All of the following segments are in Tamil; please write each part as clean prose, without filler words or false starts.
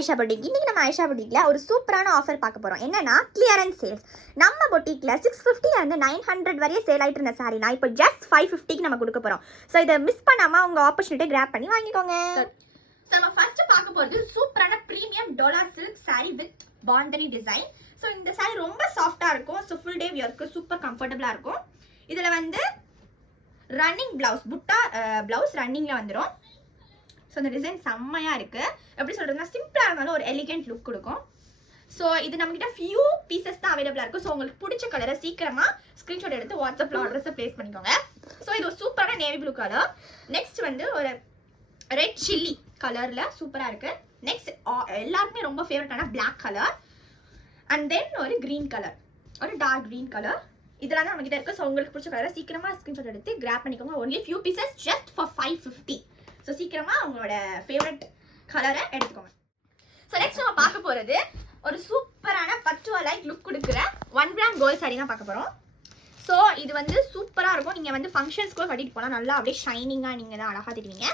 ஆயிஷா பொட்டிக். இன்னைக்கு நம்ம ஆயிஷா பொட்டிக்ல ஒரு சூப்பரான ஆஃபர் பார்க்க போறோம். என்னன்னா கிளியரன்ஸ் சேல்ஸ். நம்ம பொட்டிக்ல 650 இருந்து 900 வரைய சேல் ஆயிட்டு இருந்த சாரி நான் இப்போ ஜஸ்ட் 550க்கு நம்ம கொடுக்க போறோம். ஸோ இதை மிஸ் பண்ணாம உங்க ஆப்பர்ச்சுனிட்டி கிராப் பண்ணி வாங்கிக்கோங்க. ஸோ நம்ம ஃபர்ஸ்ட் பார்க்க போறது சூப்பரான premium Dola silk sorry with bandhani design. So இந்த சாரி ரொம்ப சாஃப்டா இருக்கும். ஸோ ஃபுல் டே வியர்க்கு சூப்பர் கம்ஃபர்டபுளா இருக்கும். இதுல வந்து ரன்னிங் பிளவுஸ் புட்டா பிளவுஸ் ரன்னிங்ல வந்துடும். ஸோ இந்த டிசைன் செம்மையாக இருக்குது. எப்படி சொல்கிறதுனா சிம்பிளாக இருந்தாலும் ஒரு எலிகென்ட் லுக் கொடுக்கும். ஸோ இது நம்மகிட்ட ஃபியூ பீசஸ் தான் அவைலபிளாக இருக்குது. ஸோ உங்களுக்கு பிடிச்ச கலரை சீக்கிரமாக ஸ்க்ரீன்ஷாட் எடுத்து வாட்ஸ்அப்பில் ஆர்டர்ஸை ப்ளேஸ் பண்ணிக்கோங்க. ஸோ இது ஒரு சூப்பரான நேவி ப்ளூ கலர். நெக்ஸ்ட் வந்து ஒரு ரெட் சில்லி கலரில் சூப்பராக இருக்குது. நெக்ஸ்ட் எல்லாருக்குமே ரொம்ப ஃபேவரட்டான பிளாக் கலர். அண்ட் தென் ஒரு க்ரீன் கலர், ஒரு டார்க் க்ரீன் கலர். இதெல்லாம் தான் நம்மகிட்ட இருக்குது. ஸோ உங்களுக்கு பிடிச்ச கலரை சீக்கிரமாக ஸ்க்ரீன்ஷாட் எடுத்து கிராப் பண்ணிக்கோங்க. Only few pieces just for 550. So சீக்கிரமாக உங்களோட ஃபேவரட் கலரை எடுத்துக்கோங்க. ஸோ நெக்ஸ்ட் நம்ம பார்க்க போகிறது ஒரு சூப்பரான பட்டுவா லைக் லுக் கொடுக்குற 1 கிராம் கோல்ட் சாரி தான் பார்க்க போகிறோம். ஸோ இது வந்து சூப்பராக இருக்கும். நீங்கள் வந்து ஃபங்க்ஷன்ஸ்க்கு கட்டிட்டு போனால் நல்லா அப்படியே ஷைனிங்காக நீங்கள் தான் அழகாக திட்டுவீங்க.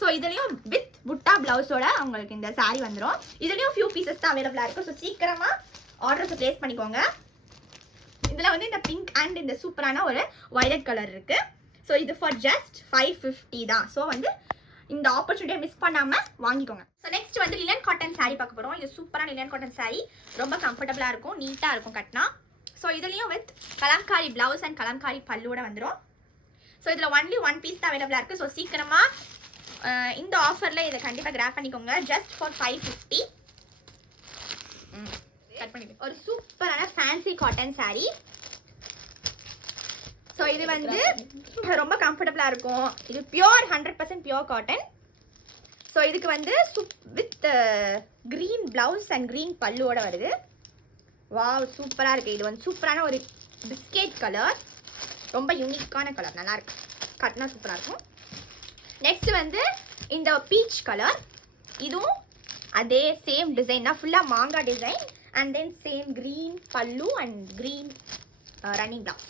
ஸோ இதுலேயும் வித் புட்டா பிளவுஸோட உங்களுக்கு இந்த சாரி வந்துடும். இதுலேயும் ஃபியூ பீசஸ் தான் அவைலபிளாக இருக்கும். ஸோ சீக்கிரமாக ஆர்டர்ஸை ப்ளேஸ் பண்ணிக்கோங்க. இதில் வந்து இந்த பிங்க் அண்ட் இந்த சூப்பரான ஒரு வயலட் கலர் இருக்குது. ஸோ இது ஃபார் ஜஸ்ட் 550 தான். ஸோ வந்து இந்த ஆப்பர்ச்சுனிட்டியை மிஸ் பண்ணாமல் வாங்கிக்கோங்க. ஸோ நெக்ஸ்ட் வந்து லினன் காட்டன் சாரீ பார்க்க போகிறோம். இது சூப்பரான லினன் காட்டன் சாரீ, ரொம்ப கம்ஃபர்டபுளாக இருக்கும், நீட்டாக இருக்கும் கட்டினா. ஸோ இதுலேயும் with Kalamkari blouse and Kalamkari பல்லோட வந்துடும். ஸோ இதில் ஒன்லி 1 பீஸ் தான் அவைலபிளாக இருக்குது. ஸோ சீக்கிரமாக இந்த ஆஃபரில் இதை கண்டிப்பாக கிராப் பண்ணிக்கோங்க. Just for 550. கட் பண்ணி ஒரு சூப்பரான ஃபேன்சி காட்டன் சாரீ. ஸோ இது வந்து ரொம்ப கம்ஃபர்டபுளாக இருக்கும். இது பியோர் 100% பியோர் காட்டன். ஸோ இதுக்கு வந்து with green blouse and green பல்லுவோட வருது. வாவ், சூப்பராக இருக்குது. இது வந்து சூப்பரான ஒரு பிஸ்கெட் கலர், ரொம்ப யூனிக்கான கலர், நல்லாயிருக்கு, கட்டினா சூப்பராக இருக்கும். நெக்ஸ்ட் வந்து இந்த பீச் கலர். இதுவும் அதே சேம் டிசைன் தான், ஃபுல்லாக மாங்காய் design and then same green பல்லு and green running blouse.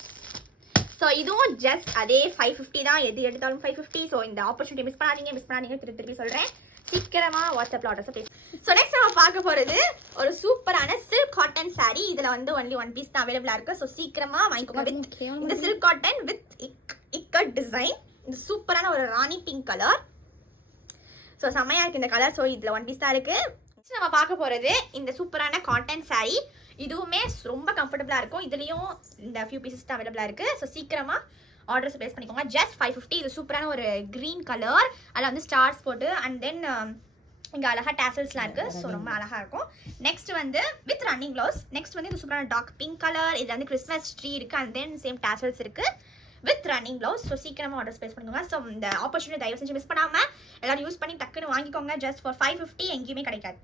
So இதுவும் ஜஸ்ட் அதே 550 தான். எது எடுத்தாலும் 550. ஸோ இந்த ஆப்பர்ச்சுனிட்டி மிஸ் பண்ணாதீங்க திருப்பி சொல்கிறேன். சீக்கிரமாக வாட்ஸ்அப்பில் ஆர்டர்ஸை ப்ளேஸ். ஸோ நெக்ஸ்ட் நம்ம பார்க்க போகிறது ஒரு சூப்பரான சில்க் காட்டன் சாரீ. இதில் வந்து ஒன்லி 1 பீஸ் தான் அவைலபிளாக இருக்குது. ஸோ சீக்கிரமாக வாங்கிக்கோங்க. வித் இந்த silk cotton with ikat design. இந்த சூப்பரான ஒரு ராணி பிங்க் கலர். ஸோ செம்மையாக இருக்குது இந்த கலர். ஸோ இதில் 1 பீஸ் தான் இருக்குது. நெக்ஸ்ட் நம்ம பார்க்க போகிறது இந்த சூப்பரான காட்டன் சாரீ. இதுவுமே ரொம்ப கம்ஃபர்டபுளாக இருக்கும். இதுலேயும் இந்த ஃபியூ பீசஸ் தான் அவைலபிளாக இருக்குது. ஸோ சீக்கிரமாக ஆர்டர்ஸ் ப்ளேஸ் பண்ணிக்கோங்க. ஜஸ்ட் 550. இது சூப்பரான ஒரு க்ரீன் கலர், அதில் வந்து ஸ்டார்ஸ் போட்டு அண்ட் தென் இங்கே அழகாக டேசல்ஸ்லாம் இருக்குது. ஸோ ரொம்ப அழகாக இருக்கும். நெக்ஸ்ட் வந்து வித் ரன்னிங் ப்ளவுஸ். நெக்ஸ்ட் வந்து இது சூப்பரான டார்க் பிங்க் கலர். இதில் வந்து கிறிஸ்மஸ் ட்ரீ இருக்குது அண்ட் தென் சேம் டேசல்ஸ் இருக்குது வித் ரன்னிங் ப்ளவுஸ். ஸோ சீக்கிரமாக ஆர்டர்ஸ் ப்ளேஸ் பண்ணிக்கோங்க. ஸோ இந்த ஆப்பர்ச்சுனிட்டி தயவு செஞ்சு மிஸ் பண்ணாமல் எல்லாரும் யூஸ் பண்ணி டக்குன்னு வாங்கிக்கோங்க. Just for 550. எங்கேயுமே கிடைக்காது.